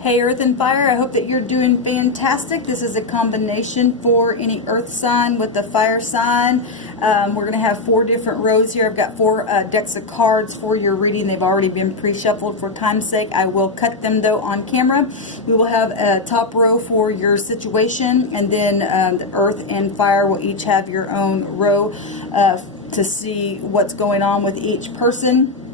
Hey Earth and Fire, I hope that you're doing fantastic. This is a combination for any Earth sign with the fire sign. We're going to have 4 different rows here. I've got 4 decks of cards for your reading. They've already been pre-shuffled for time's sake. I will cut them though on camera. We will have a top row for your situation, and then the Earth and Fire will each have your own row to see what's going on with each person.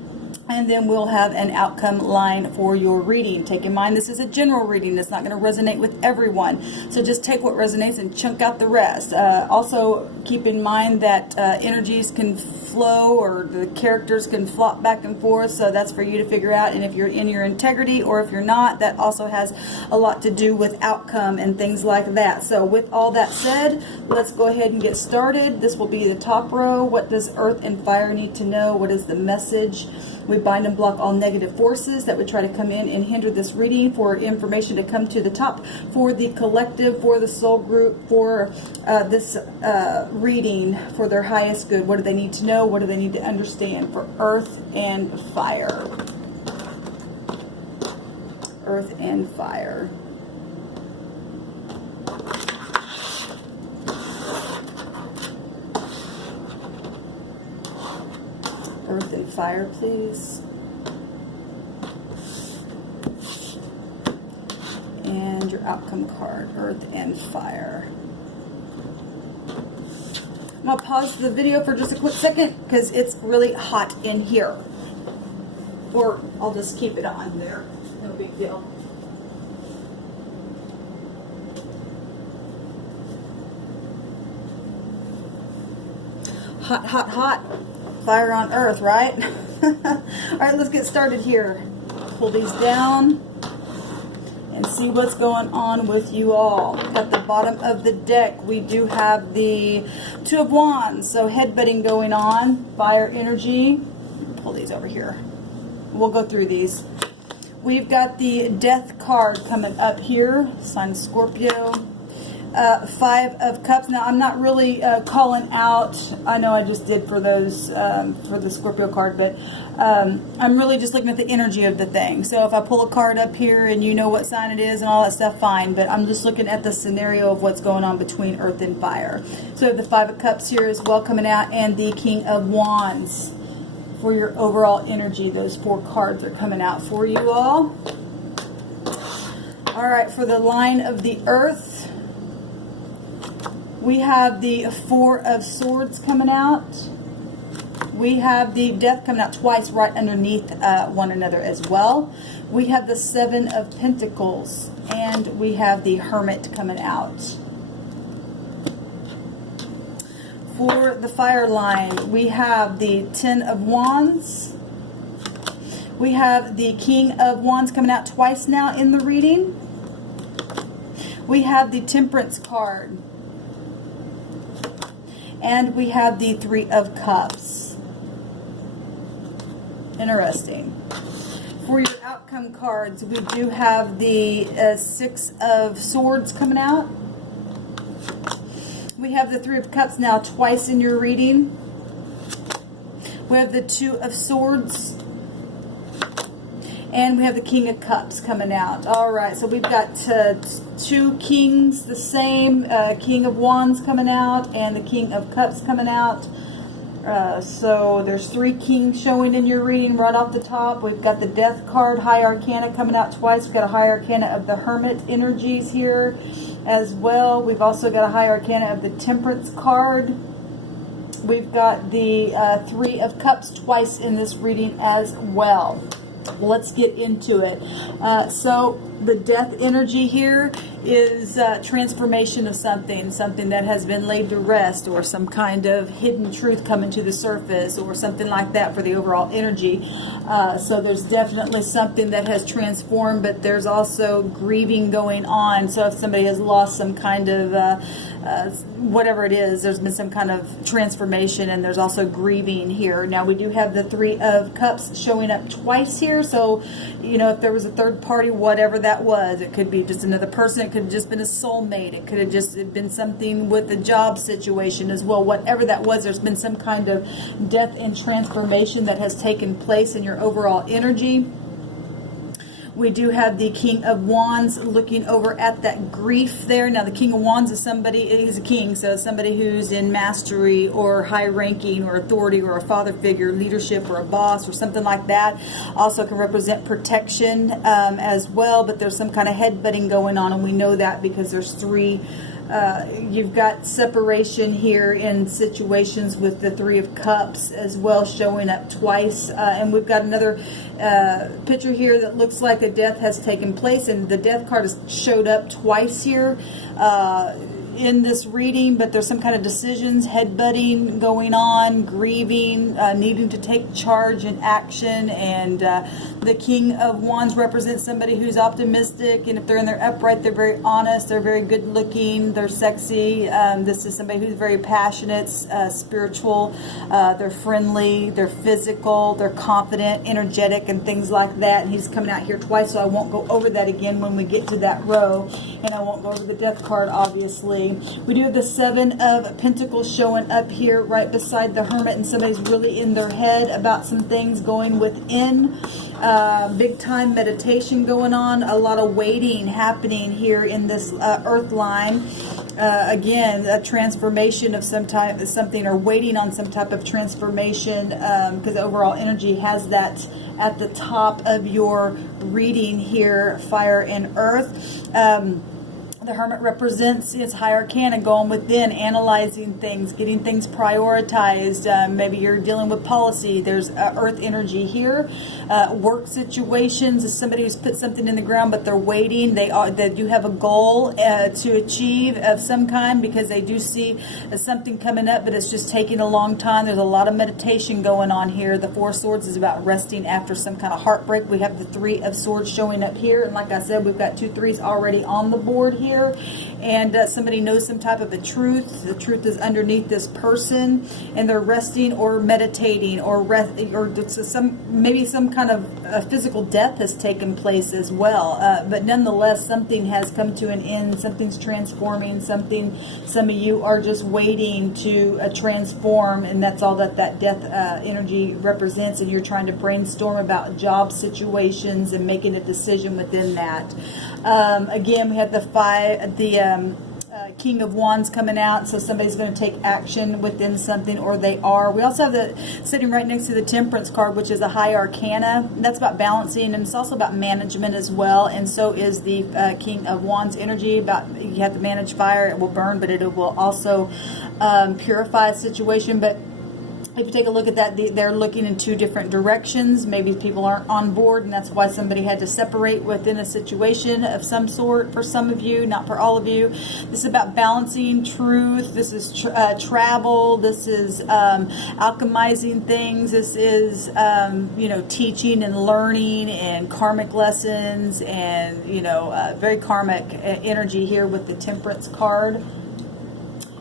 And then we'll have an outcome line for your reading. Take in mind, this is a general reading. It's not going to resonate with everyone. So just take what resonates and chunk out the rest. Also, keep in mind that energies can flow, or the characters can flop back and forth. So that's for you to figure out. And if you're in your integrity or if you're not, that also has a lot to do with outcome and things like that. So with all that said, let's go ahead and get started. This will be the top row. What does Earth and Fire need to know? What is the message? We bind and block all negative forces that would try to come in and hinder this reading, for information to come to the top, for the collective, for the soul group, for this reading, for their highest good. What do they need to know? What do they need to understand? For Earth and Fire. Earth and Fire. Earth and Fire, please. And your outcome card, Earth and Fire. I'm going to pause the video for just a quick second because it's really hot in here. Or I'll just keep it on there. No big deal. Hot, hot, hot. Fire on Earth, right? All right, let's get started here. Pull these down and see what's going on with you all. At the bottom of the deck, we do have the 2 of Wands, so headbutting going on, fire energy. Pull these over here. We'll go through these. We've got the Death card coming up here, sign of Scorpio. 5 of Cups. Now, I'm not really calling out, I know I just did for those, for the Scorpio card, but I'm really just looking at the energy of the thing. So if I pull a card up here and you know what sign it is and all that stuff, fine, but I'm just looking at the scenario of what's going on between Earth and Fire. So the 5 of Cups here as well coming out, and the King of Wands for your overall energy. Those 4 cards are coming out for you all. All right, for the line of the Earth, we have the 4 of Swords coming out. We have the Death coming out twice right underneath one another as well. We have the 7 of Pentacles, and we have the Hermit coming out. For the fire line, we have the 10 of Wands. We have the King of Wands coming out twice now in the reading. We have the Temperance card. And we have the 3 of Cups. Interesting. For your outcome cards, we do have the 6 of Swords coming out. We have the 3 of Cups now twice in your reading. We have the 2 of Swords. And we have the King of Cups coming out. All right, so we've got 2 kings, the same, King of Wands coming out, and the King of Cups coming out. So there's 3 kings showing in your reading right off the top. We've got the Death card, High Arcana coming out twice. We've got a High Arcana of the Hermit energies here as well. We've also got a High Arcana of the Temperance card. We've got the 3 of Cups twice in this reading as well. Let's get into it. So the Death energy here is transformation of something that has been laid to rest, or some kind of hidden truth coming to the surface, or something like that for the overall energy. So there's definitely something that has transformed, but there's also grieving going on. So if somebody has lost some kind of whatever it is, there's been some kind of transformation, and there's also grieving here. Now we do have the 3 of Cups showing up twice here, so you know, if there was a third party, whatever that was, it could be just another person, it could have just been a soulmate, it could have just been something with a job situation as well. Whatever that was, there's been some kind of death and transformation that has taken place in your overall energy. We do have the King of Wands looking over at that grief there. Now, the King of Wands is somebody, he's a king, so somebody who's in mastery or high ranking or authority or a father figure, leadership or a boss or something like that. Also can represent protection as well, but there's some kind of headbutting going on, and we know that because there's three. You've got separation here in situations with the Three of Cups as well showing up twice. And we've got another picture here that looks like a death has taken place, and the death card has showed up twice here in this reading, but there's some kind of decisions, headbutting going on, grieving, needing to take charge and action. And the King of Wands represents somebody who's optimistic, and if they're in their upright, they're very honest, they're very good looking, they're sexy. This is somebody who's very passionate, spiritual, they're friendly, they're physical, they're confident, energetic, and things like that. And he's coming out here twice, so I won't go over that again when we get to that row, and I won't go over the death card, obviously. We do have the Seven of Pentacles showing up here right beside the Hermit, and somebody's really in their head about some things going within. Big time meditation going on, a lot of waiting happening here in this earth line. Again, a transformation of some type, something, or waiting on some type of transformation, because overall energy has that at the top of your reading here, fire and earth. The Hermit represents its high arcana, going within, analyzing things, getting things prioritized. Maybe you're dealing with policy. There's earth energy here. Work situations is somebody who's put something in the ground, but they're waiting. They do have a goal to achieve of some kind, because they do see something coming up, but it's just taking a long time. There's a lot of meditation going on here. The Four of Swords is about resting after some kind of heartbreak. We have the Three of Swords showing up here, and like I said, we've got 2 threes already on the board here. And somebody knows some type of a truth. The truth is underneath this person, and they're resting or meditating, or maybe some kind of physical death has taken place as well. But nonetheless, something has come to an end. Something's transforming. Some of you are just waiting to transform, and that's all that death energy represents. And you're trying to brainstorm about job situations and making a decision within that. Again, we have the King of Wands coming out, so somebody's going to take action within something, or they are. We also have sitting right next to the Temperance card, which is a high arcana. That's about balancing, and it's also about management as well. And so is the King of Wands energy. About, you have to manage fire. It will burn, but it will also purify a situation. But if you take a look at that, they're looking in 2 different directions. Maybe people aren't on board, and that's why somebody had to separate within a situation of some sort for some of you, not for all of you. This is about balancing truth. This is travel. This is alchemizing things. This is, teaching and learning and karmic lessons, and, very karmic energy here with the Temperance card.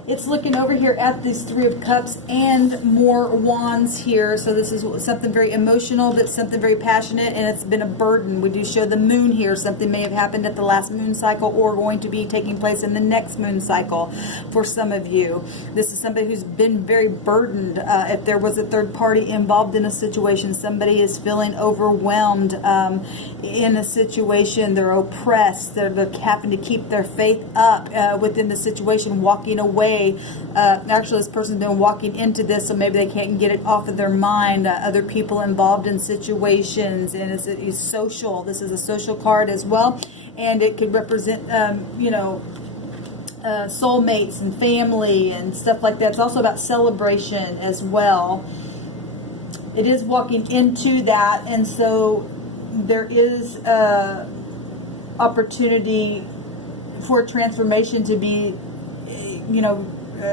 It's looking over here at these Three of Cups and more Wands here. So this is something very emotional, but something very passionate, and it's been a burden. We do show the Moon here. Something may have happened at the last moon cycle, or going to be taking place in the next moon cycle for some of you. This is somebody who's been very burdened. If there was a third party involved in a situation, somebody is feeling overwhelmed in a situation. They're oppressed. They're having to keep their faith up within the situation, walking away. Actually, this person's been walking into this, so maybe they can't get it off of their mind. Other people involved in situations, and it's social. This is a social card as well, and it could represent, soulmates and family and stuff like that. It's also about celebration as well. It is walking into that, and so there is opportunity for transformation to be,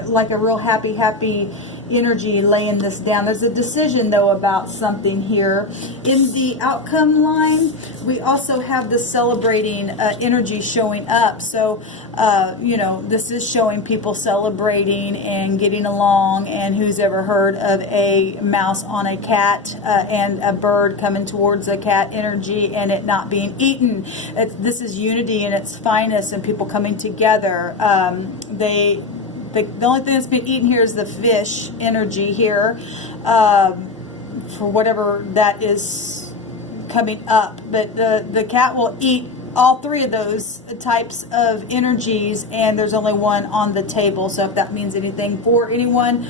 like a real happy energy laying this down. There's a decision, though, about something here. In the outcome line, we also have the celebrating energy showing up. So, this is showing people celebrating and getting along. And who's ever heard of a mouse on a cat and a bird coming towards a cat energy and it not being eaten? This is unity in its finest, and people coming together. The only thing that's been eaten here is the fish energy here, for whatever that is coming up. But the cat will eat all three of those types of energies, and there's only one on the table. So if that means anything for anyone,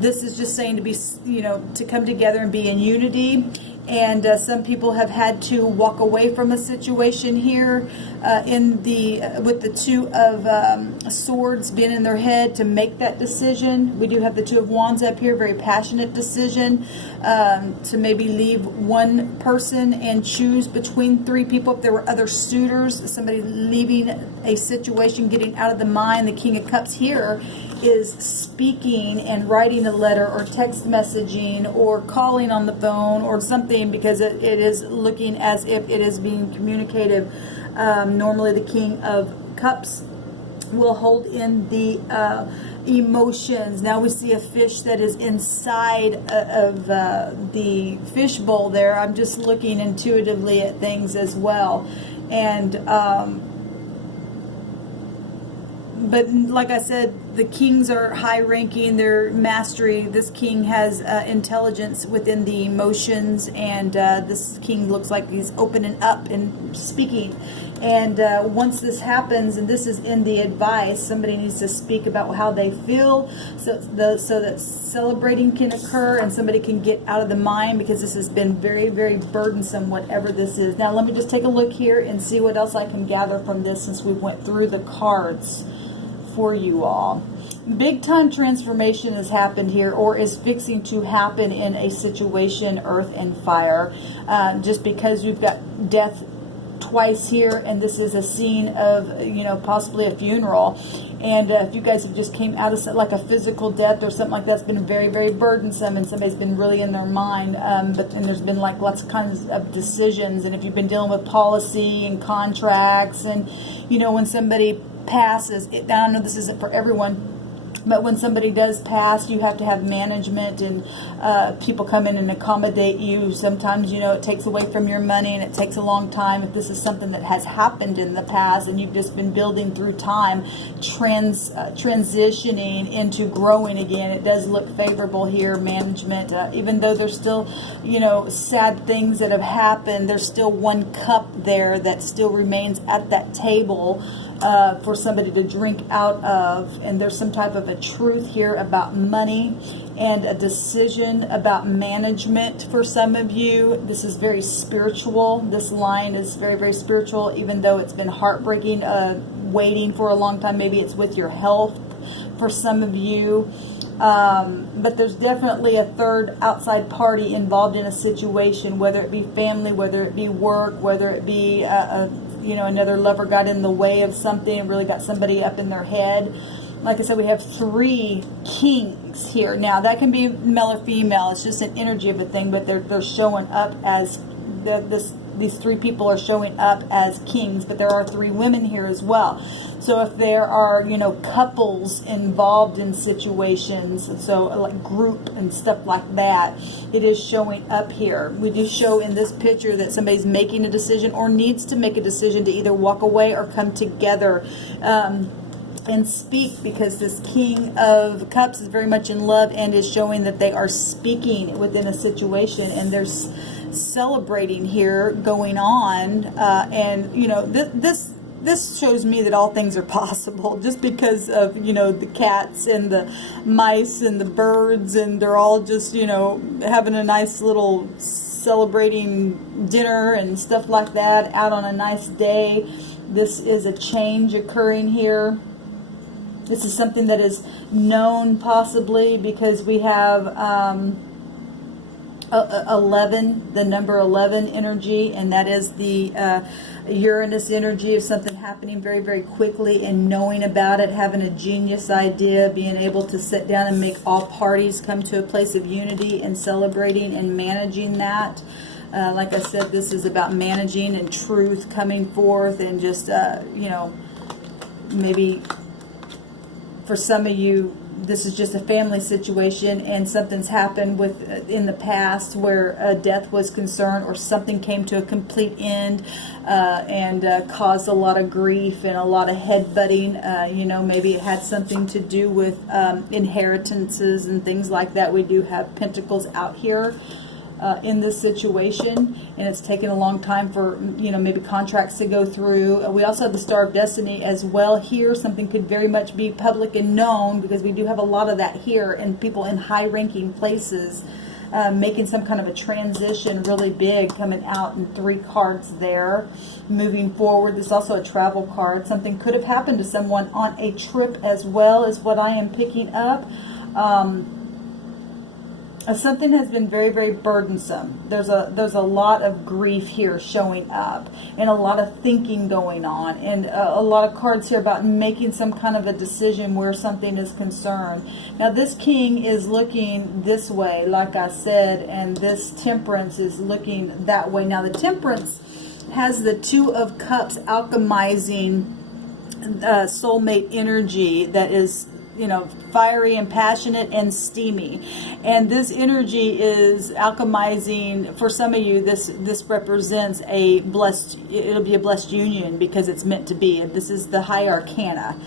this is just saying to be, to come together and be in unity. And some people have had to walk away from a situation here with the Two of Swords being in their head to make that decision. We do have the Two of Wands up here, very passionate decision to maybe leave one person and choose between three people. If there were other suitors, somebody leaving a situation, getting out of the mind. The King of Cups here is speaking and writing a letter or text messaging or calling on the phone or something, because it is looking as if it is being communicative. Normally the King of Cups will hold in the emotions. Now we see a fish that is inside of the fish bowl there. I'm just looking intuitively at things as well. And but like I said, the kings are high ranking, their mastery. This king has intelligence within the emotions, and this king looks like he's opening up and speaking. And once this happens, and this is in the advice, somebody needs to speak about how they feel so that celebrating can occur and somebody can get out of the mind, because this has been very, very burdensome, whatever this is. Now let me just take a look here and see what else I can gather from this, since we went through the cards for you all. Big time transformation has happened here, or is fixing to happen in a situation, earth and fire. Just because you've got death twice here, and this is a scene of, possibly a funeral. And if you guys have just came out of like a physical death or something like that's been very, very burdensome, and somebody's been really in their mind, and there's been like lots of kinds of decisions. And if you've been dealing with policy and contracts, and when somebody passes, I know this isn't for everyone, but when somebody does pass, you have to have management, and people come in and accommodate you. Sometimes, it takes away from your money, and it takes a long time. If this is something that has happened in the past and you've just been building through time, transitioning into growing again, it does look favorable here, management. Even though there's still, sad things that have happened, there's still one cup there that still remains at that table for somebody to drink out of. And there's some type of a truth here about money and a decision about management for some of you. This is very spiritual. This line is very, very spiritual, even though it's been heartbreaking, waiting for a long time. Maybe it's with your health for some of you. But there's definitely a third outside party involved in a situation, whether it be family, whether it be work, whether it be another lover got in the way of something and really got somebody up in their head. Like I said, we have three kings here. Now that can be male or female. It's just an energy of a thing, but they're showing up as these three people are showing up as kings, but there are three women here as well. So if there are, couples involved in situations, so like group and stuff like that, it is showing up here. We do show in this picture that somebody's making a decision or needs to make a decision to either walk away or come together and speak, because this King of Cups is very much in love and is showing that they are speaking within a situation, and there's celebrating here going on. And, this shows me that all things are possible, just because of, the cats and the mice and the birds, and they're all just, having a nice little celebrating dinner and stuff like that out on a nice day. This is a change occurring here. This is something that is known possibly because we have 11, the number 11 energy, and that is the Uranus energy of something happening very, very quickly and knowing about it, having a genius idea, being able to sit down and make all parties come to a place of unity and celebrating and managing that. Like I said, this is about managing and truth coming forth, and just, maybe for some of you, this is just a family situation, and something's happened in the past where a death was concerned, or something came to a complete end and caused a lot of grief and a lot of headbutting. Maybe it had something to do with inheritances and things like that. We do have pentacles out here. in this situation, and it's taken a long time for, you know, maybe contracts to go through. We also have the Star of Destiny as well here. Something could very much be public and known, because we do have a lot of that here, and people in high-ranking places making some kind of a transition really big, coming out in 3 cards there. Moving forward, there's also a travel card. Something could have happened to someone on a trip as well, is what I am picking up. Something has been very, very burdensome. There's a lot of grief here showing up, and a lot of thinking going on, and a lot of cards here about making some kind of a decision where something is concerned. Now this King is looking this way, like I said, and this Temperance is looking that way. Now the Temperance has the 2 of Cups alchemizing soulmate energy that is, you know, fiery and passionate and steamy. And this energy is alchemizing. For some of you, this represents a blessed, it'll be a blessed union, because it's meant to be. This is the High Arcana.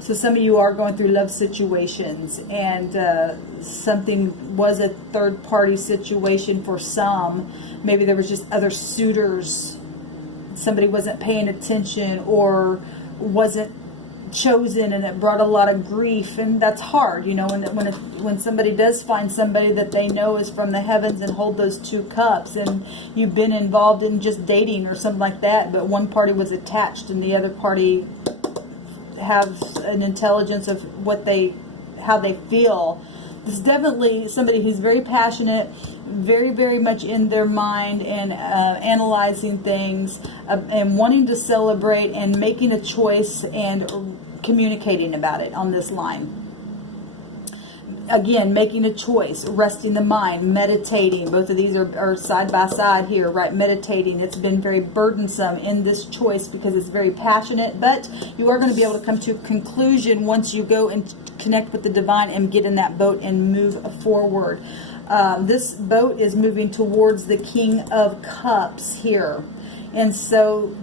So some of you are going through love situations, and something was a third party situation for some. Maybe there was just other suitors. Somebody wasn't paying attention or wasn't chosen, and it brought a lot of grief, and that's hard, you know, when somebody does find somebody that they know is from the heavens and hold those 2 cups, and you've been involved in just dating or something like that, but one party was attached and the other party has an intelligence of how they feel. This is definitely somebody who's very passionate, very, very much in their mind, and analyzing things, and wanting to celebrate, and making a choice and communicating about it on this line. Again, making a choice, resting the mind, meditating. Both of these are side by side here, right? Meditating. It's been very burdensome in this choice because it's very passionate, but you are going to be able to come to a conclusion once you go and connect with the divine and get in that boat and move forward. This boat is moving towards the King of Cups here. And so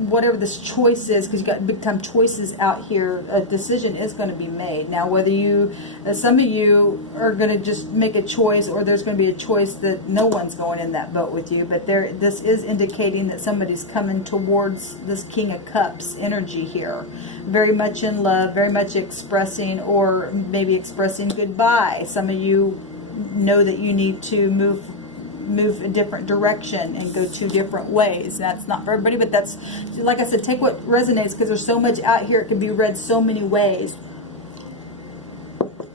whatever this choice is, because you got big time choices out here, a decision is going to be made. Now, whether you, some of you are going to just make a choice, or there's going to be a choice that no one's going in that boat with you, but this is indicating that somebody's coming towards this King of Cups energy here. Very much in love, very much expressing, or maybe expressing goodbye. Some of you know that you need to move a different direction and go 2 different ways. That's not for everybody, but that's, like I said, take what resonates, because there's so much out here. It can be read so many ways.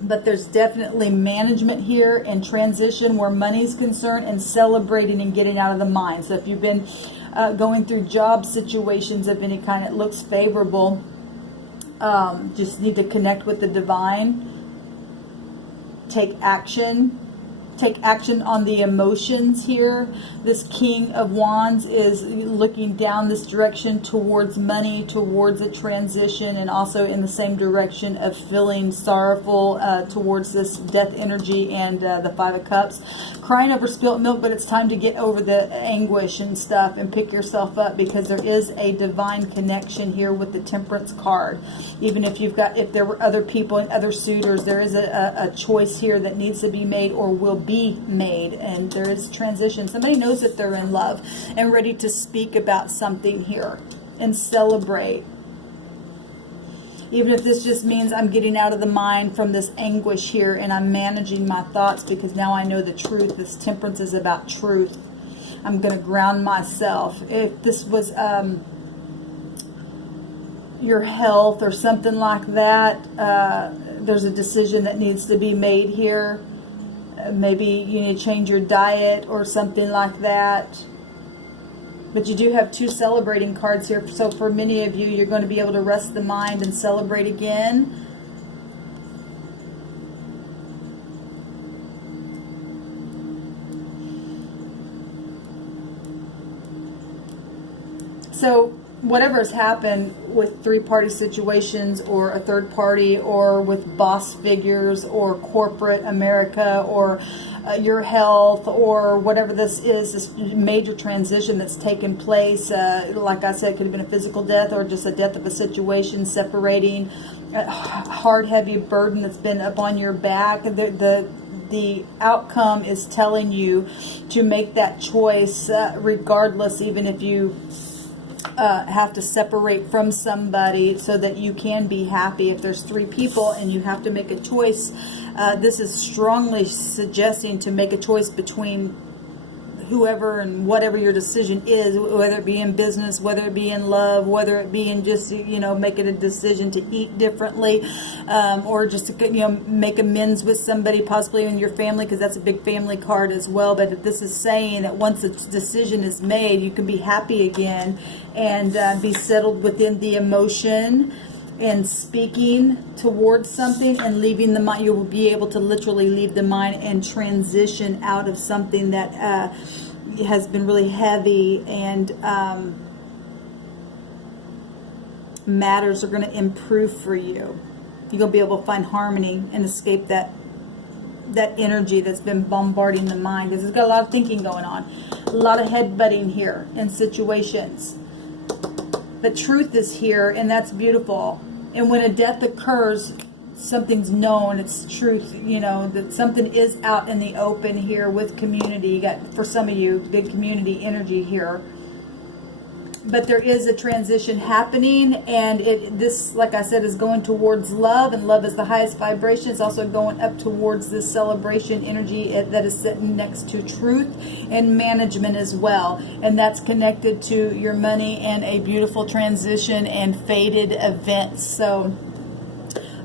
But there's definitely management here and transition where money's concerned, and celebrating and getting out of the mind. So if you've been going through job situations of any kind, it looks favorable. Just need to connect with the divine. Take action. Take action on the emotions here. This King of Wands is looking down this direction towards money, towards a transition, and also in the same direction of feeling sorrowful towards this death energy and the 5 of Cups. Crying over spilt milk, but it's time to get over the anguish and stuff and pick yourself up, because there is a divine connection here with the Temperance card. Even if there were other people and other suitors, there is a choice here that needs to be made or will be made, and there is transition. Somebody knows that they're in love and ready to speak about something here and celebrate. Even if this just means I'm getting out of the mind from this anguish here, and I'm managing my thoughts, because now I know the truth. This Temperance is about truth. I'm going to ground myself. If this was your health or something like that, there's a decision that needs to be made here. Maybe you need to change your diet or something like that. But you do have 2 celebrating cards here. So for many of you, you're going to be able to rest the mind and celebrate again. So whatever has happened with 3-party situations, or a third party, or with boss figures, or corporate America, or your health, or whatever this is, this major transition that's taken place, like I said, it could have been a physical death, or just a death of a situation, separating, a hard, heavy burden that's been up on your back. the outcome is telling you to make that choice, regardless, even if you have to separate from somebody, so that you can be happy. If there's 3 people and you have to make a choice, this is strongly suggesting to make a choice between whoever and whatever your decision is, whether it be in business, whether it be in love, whether it be in just, making a decision to eat differently, or just to, make amends with somebody, possibly in your family, because that's a big family card as well. But this is saying that once a decision is made, you can be happy again and be settled within the emotion and speaking towards something and leaving the mind. You will be able to literally leave the mind and transition out of something that has been really heavy, and matters are going to improve for you. You're going to be able to find harmony and escape that energy that's been bombarding the mind. Because it's got a lot of thinking going on, a lot of headbutting here in situations. But truth is here, and that's beautiful. And when a death occurs, something's known. It's truth, that something is out in the open here with community. You got, for some of you, big community energy here. But there is a transition happening, and this, like I said, is going towards love, and love is the highest vibration. It's also going up towards this celebration energy that is sitting next to truth and management as well. And that's connected to your money and a beautiful transition and fated events. So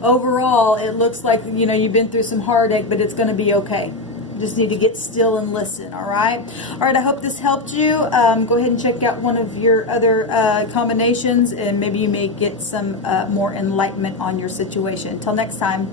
overall, it looks like, you've been through some heartache, but it's going to be okay. Just need to get still and listen. All right. I hope this helped you. Go ahead and check out one of your other combinations, and maybe you may get some more enlightenment on your situation. Until next time.